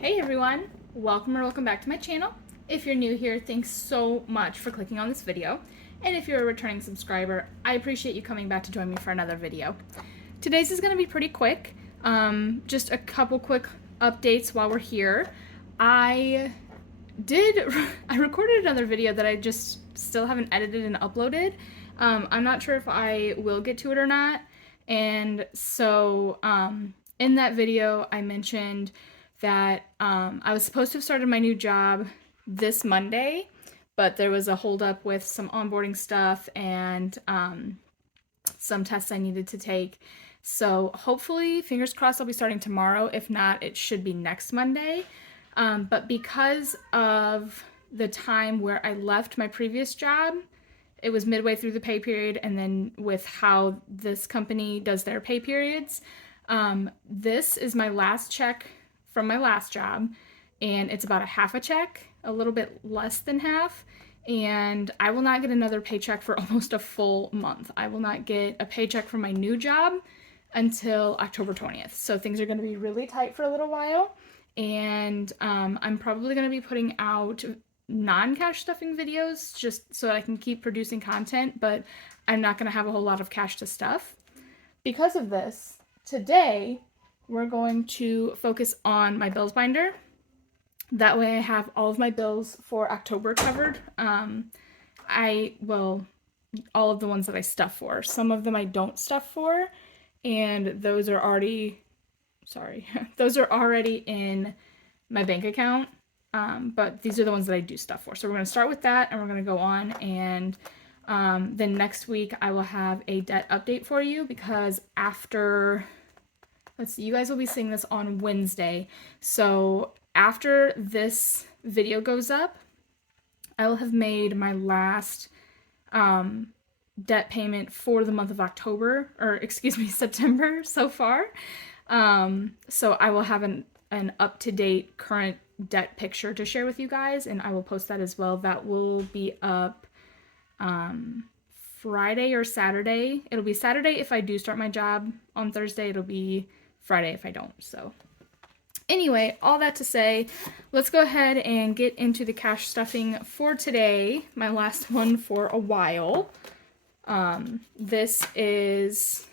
Hey everyone, welcome back to my channel. If you're new here, thanks so much for clicking on this video. And if you're a returning subscriber, I appreciate you coming back to join me for another video. Today's is going to be pretty quick. Just a couple quick updates while we're here. I recorded another video that I just still haven't edited and uploaded. I'm not sure if I will get to it or not. And so in that video, I mentioned that I was supposed to have started my new job this Monday, but there was a holdup with some onboarding stuff and some tests I needed to take. So hopefully, fingers crossed, I'll be starting tomorrow. If not, it should be next Monday. But because of the time where I left my previous job, it was midway through the pay period, and then with how this company does their pay periods, this is my last check from my last job, and it's about a half a check, a little bit less than half, and I will not get another paycheck for almost a full month. I will not get a paycheck from my new job until October 20th. So things are going to be really tight for a little while, and I'm probably going to be putting out non-cash stuffing videos just so I can keep producing content, but I'm not going to have a whole lot of cash to stuff. Because of this, today we're going to focus on my bills binder. That way I have all of my bills for October covered. All of the ones that I stuff for. Some of them I don't stuff for, and those are already in my bank account. But these are the ones that I do stuff for. So we're going to start with that, and we're going to go on, and then next week I will have a debt update for you, because after, let's see, you guys will be seeing this on Wednesday. So after this video goes up, I will have made my last debt payment for the month of October, or excuse me, September so far. So I will have an up-to-date current debt picture to share with you guys, and I will post that as well. That will be up Friday or Saturday. It'll be Saturday if I do start my job on Thursday. It'll be Friday if I don't. So anyway, all that to say, let's go ahead and get into the cash stuffing for today, my last one for a while. This is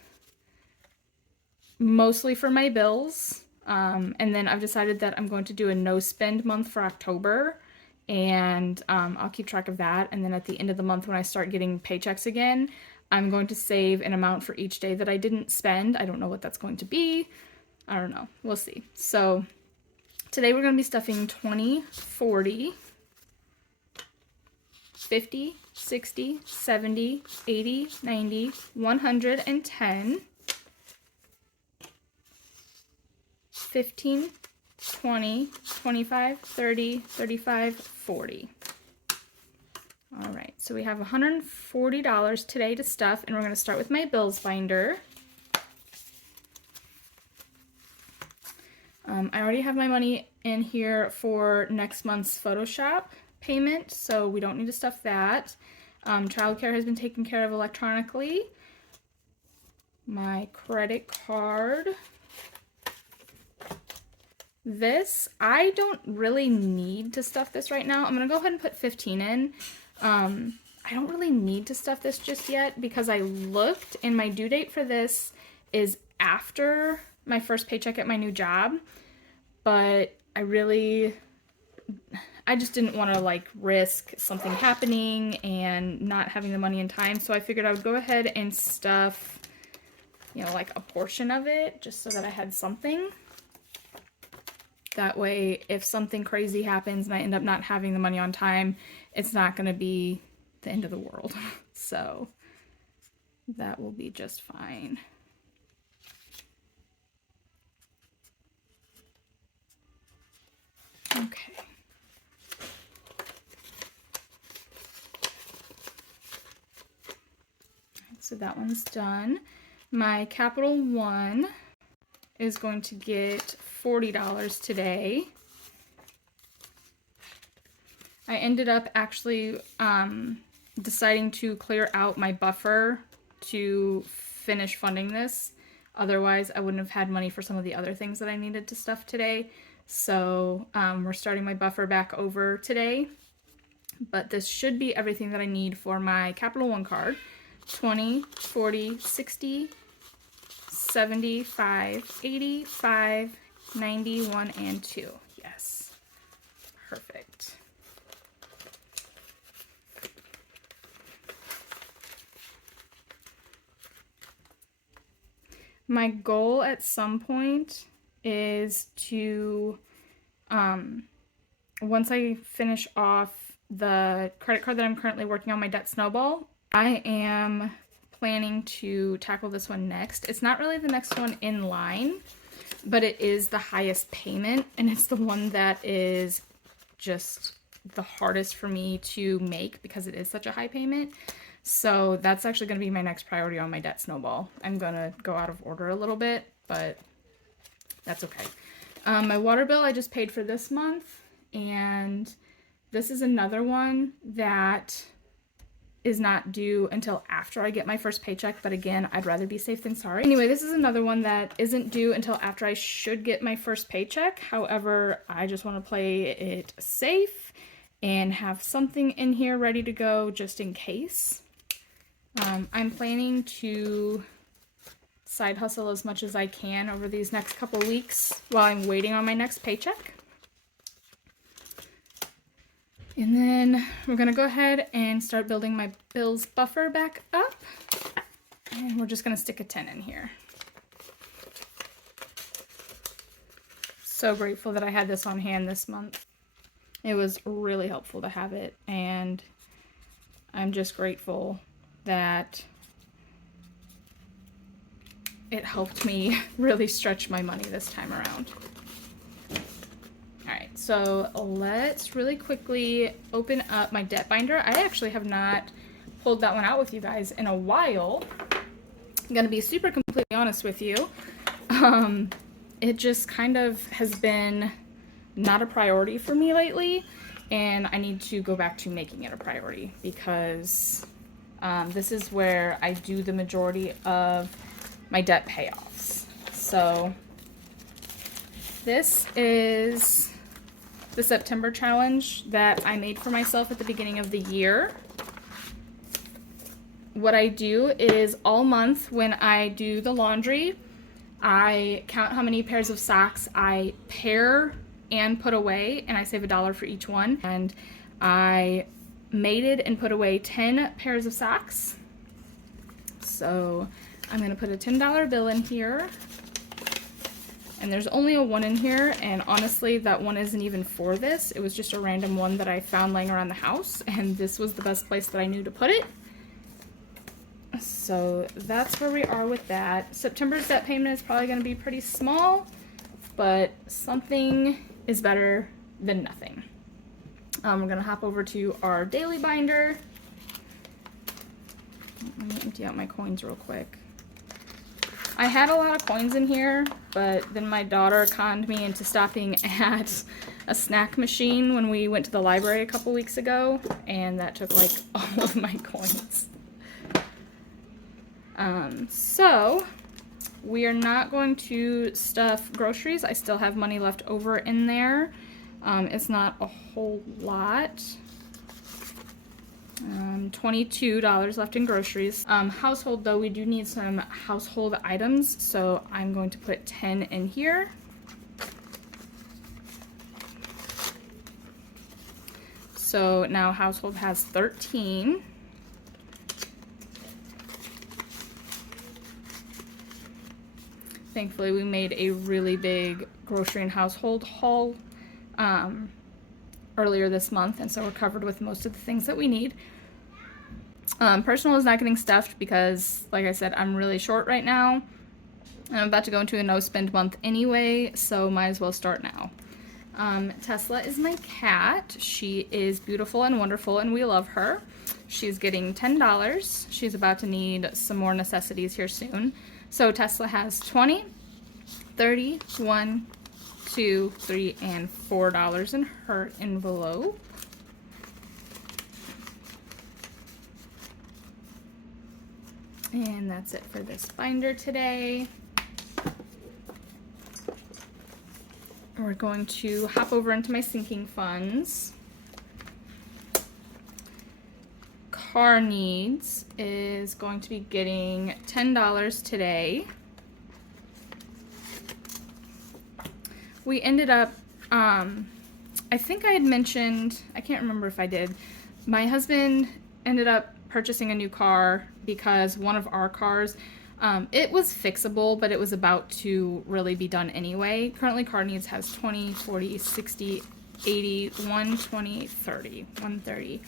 mostly for my bills. And then I've decided that I'm going to do a no spend month for October, and I'll keep track of that. And then at the end of the month, when I start getting paychecks again, I'm going to save an amount for each day that I didn't spend. I don't know what that's going to be. I don't know. We'll see. So today we're going to be stuffing 20, 40, 50, 60, 70, 80, 90, 110, 15, 20, 25, 30, 35, 40. All right, so we have $140 today to stuff, and we're going to start with my bills binder. I already have my money in here for next month's Photoshop payment, so we don't need to stuff that. Childcare has been taken care of electronically. My credit card. This, I don't really need to stuff this right now. I'm going to go ahead and put 15 in. I don't really need to stuff this just yet, because I looked, and my due date for this is after my first paycheck at my new job. But I just didn't want to like risk something happening and not having the money in time. So I figured I would go ahead and stuff, like a portion of it, just so that I had something. That way, if something crazy happens and I end up not having the money on time, it's not going to be the end of the world. So that will be just fine. Okay. So that one's done. My Capital One is going to get $40 today. I ended up actually deciding to clear out my buffer to finish funding this. Otherwise, I wouldn't have had money for some of the other things that I needed to stuff today. So we're starting my buffer back over today. But this should be everything that I need for my Capital One card. 20, 40, 60, 75, 85, 91, and 2. Yes. Perfect. My goal at some point is to, once I finish off the credit card that I'm currently working on, my debt snowball, I am planning to tackle this one next. It's not really the next one in line, but it is the highest payment, and it's the one that is just the hardest for me to make because it is such a high payment. So that's actually going to be my next priority on my debt snowball. I'm going to go out of order a little bit, but that's okay. My water bill I just paid for this month, and this is another one that is not due until after I get my first paycheck, but again, I'd rather be safe than sorry. Anyway, this is another one that isn't due until after I should get my first paycheck. However, I just want to play it safe and have something in here ready to go just in case. I'm planning to side hustle as much as I can over these next couple weeks while I'm waiting on my next paycheck. And then we're going to go ahead and start building my bills buffer back up. And we're just going to stick a 10 in here. So grateful that I had this on hand this month. It was really helpful to have it, and I'm just grateful that it helped me really stretch my money this time around. Alright, so let's really quickly open up my debt binder. I actually have not pulled that one out with you guys in a while. I'm going to be super completely honest with you. It just kind of has been not a priority for me lately, and I need to go back to making it a priority because this is where I do the majority of my debt payoffs. So this is the September challenge that I made for myself at the beginning of the year. What I do is all month when I do the laundry, I count how many pairs of socks I pair and put away, and I save $1 for each one. And I mated and put away 10 pairs of socks. So I'm going to put a $10 bill in here. And there's only a 1 in here, and honestly, that one isn't even for this. It was just a random one that I found laying around the house, and this was the best place that I knew to put it. So that's where we are with that. September's debt payment is probably going to be pretty small, but something is better than nothing. We're going to hop over to our daily binder. Let me empty out my coins real quick. I had a lot of coins in here, but then my daughter conned me into stopping at a snack machine when we went to the library a couple weeks ago, and that took like all of my coins. So we are not going to stuff groceries. I still have money left over in there. It's not a whole lot. $22 left in groceries. Household, though, we do need some household items, so I'm going to put 10 in here. So now household has 13. Thankfully, we made a really big grocery and household haul earlier this month, and so we're covered with most of the things that we need. Personal is not getting stuffed because, like I said, I'm really short right now. I'm about to go into a no-spend month anyway, so might as well start now. Tesla is my cat. She is beautiful and wonderful, and we love her. She's getting $10. She's about to need some more necessities here soon. So Tesla has 20, 30, 1, 2, 3, and $4 in her envelope. And that's it for this binder today. we're going to hop over into my sinking funds. Car needs is going to be getting $10 today. We ended up, I think I had mentioned, I can't remember if I did, my husband ended up purchasing a new car because one of our cars, it was fixable, but it was about to really be done anyway. Currently, car needs has 20, 40, 60, 80, 120, 30, 130.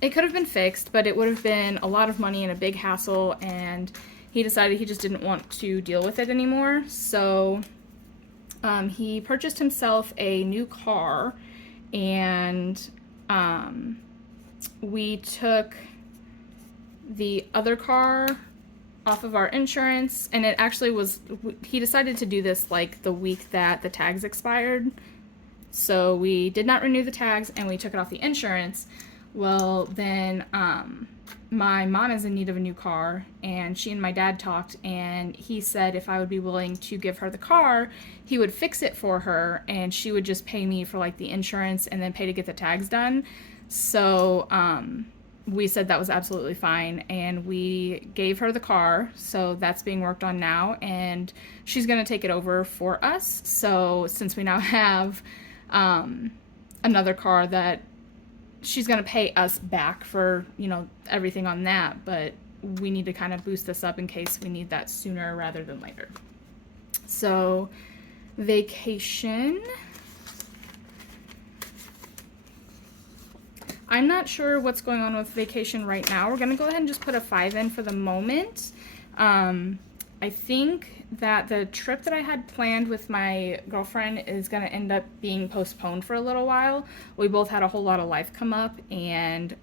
It could have been fixed, but it would have been a lot of money and a big hassle, and he decided he just didn't want to deal with it anymore. So he purchased himself a new car, and we took the other car off of our insurance, and it actually was, he decided to do this like the week that the tags expired. So we did not renew the tags, and we took it off the insurance. Well, then my mom is in need of a new car, and she and my dad talked, and he said if I would be willing to give her the car, he would fix it for her, and she would just pay me for like the insurance and then pay to get the tags done. So we said that was absolutely fine, and we gave her the car. So that's being worked on now, and she's going to take it over for us. So since we now have another car, that she's going to pay us back for, you know, everything on that, but we need to kind of boost this up in case we need that sooner rather than later. So vacation, I'm not sure what's going on with vacation right now. We're going to go ahead and just put a 5 in for the moment. I think that the trip that I had planned with my girlfriend is going to end up being postponed for a little while. We both had a whole lot of life come up, and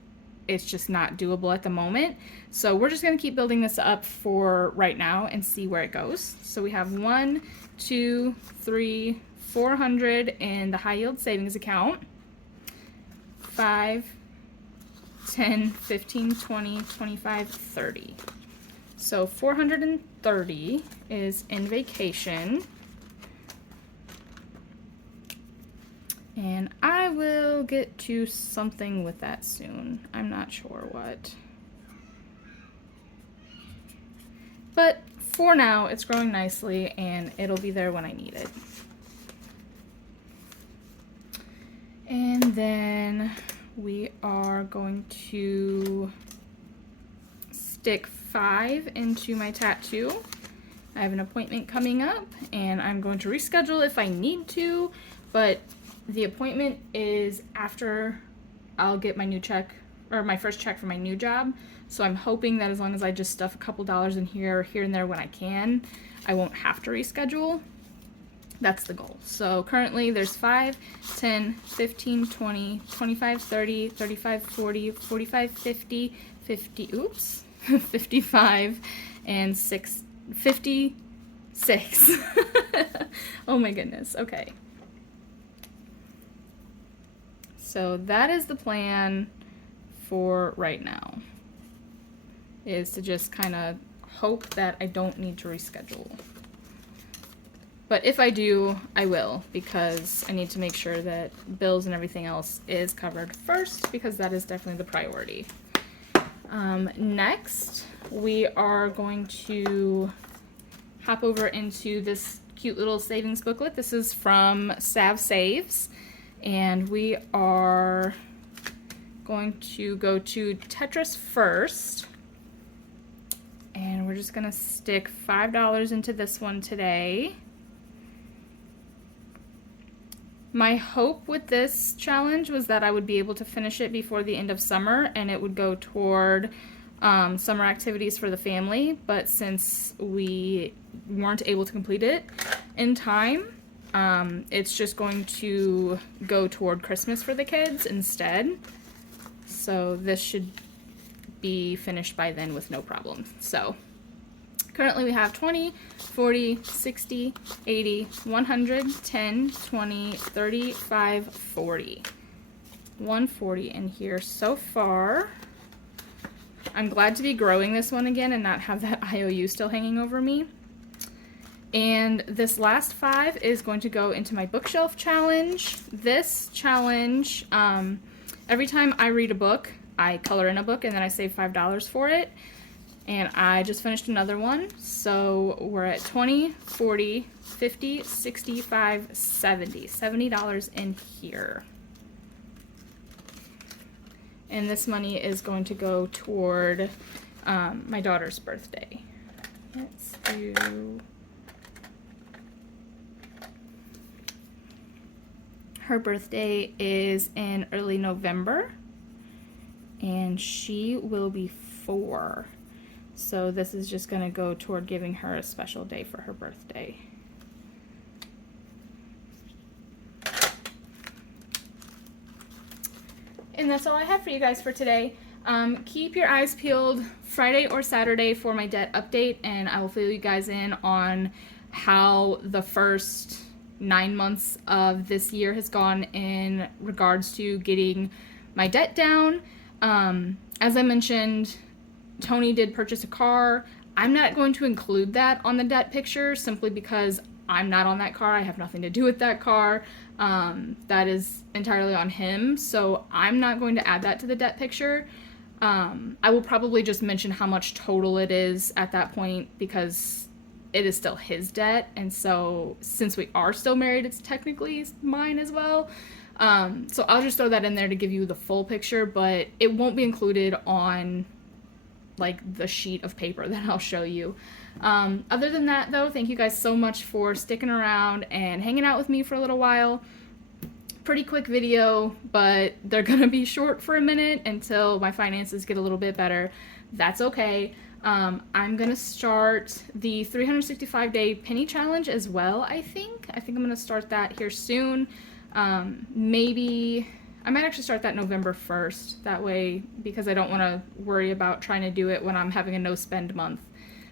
it's just not doable at the moment. So we're just going to keep building this up for right now and see where it goes. So we have 1, 2, 3, 400 in the high yield savings account. 5, 10, 15, 20, 25, 30. So 430 is in vacation. And I will get to something with that soon. I'm not sure what. But for now, it's growing nicely, and it'll be there when I need it. And then we are going to stick 5 into my tattoo. I have an appointment coming up, and I'm going to reschedule if I need to, but the appointment is after I'll get my new check, or my first check for my new job. So I'm hoping that as long as I just stuff a couple dollars in here and there when I can, I won't have to reschedule. That's the goal. So currently there's 5, 10, 15, 20, 25, 30, 35, 40, 45, 50, 50, oops, 55, and 56. Oh my goodness. Okay. So that is the plan for right now, is to just kind of hope that I don't need to reschedule. But if I do, I will, because I need to make sure that bills and everything else is covered first, because that is definitely the priority. Next, we are going to hop over into this cute little savings booklet. This is from Sav Saves, and we are going to go to Tetris first, and we're just going to stick $5 into this one today. My hope with this challenge was that I would be able to finish it before the end of summer, and it would go toward summer activities for the family, but since we weren't able to complete it in time, it's just going to go toward Christmas for the kids instead. So this should be finished by then with no problem. So currently we have 20, 40, 60, 80, 100, 10, 20, 35, 40. 140 in here so far. I'm glad to be growing this one again and not have that IOU still hanging over me. And this last 5 is going to go into my bookshelf challenge. This challenge, every time I read a book, I color in a book and then I save $5 for it. And I just finished another one. So we're at 20, 40, 50, 65, 70. $70 in here. And this money is going to go toward my daughter's birthday. Let's do... Her birthday is in early November, and she will be 4. So this is just going to go toward giving her a special day for her birthday. And that's all I have for you guys for today. Keep your eyes peeled Friday or Saturday for my debt update, and I will fill you guys in on how the first 9 months of this year has gone in regards to getting my debt down. As I mentioned, Tony did purchase a car. I'm not going to include that on the debt picture simply because I'm not on that car. I have nothing to do with that car. That is entirely on him. So I'm not going to add that to the debt picture. I will probably just mention how much total it is at that point because it is still his debt, and so since we are still married, it's technically mine as well. So I'll just throw that in there to give you the full picture, but it won't be included on like the sheet of paper that I'll show you. Other than that though, thank you guys so much for sticking around and hanging out with me for a little while. Pretty quick video, but they're gonna be short for a minute until my finances get a little bit better. That's okay. I'm gonna start the 365-day penny challenge as well, I think I'm gonna start that here soon. Maybe I might actually start that November 1st, that way, because I don't want to worry about trying to do it when I'm having a no spend month.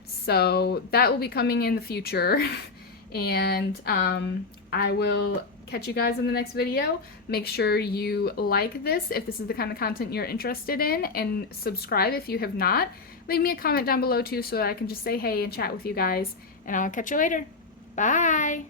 So that will be coming in the future. And I will catch you guys in the next video. Make sure you like this if this is the kind of content you're interested in, and subscribe if you have not. Leave me a comment down below too so that I can just say hey and chat with you guys, and I'll catch you later. Bye!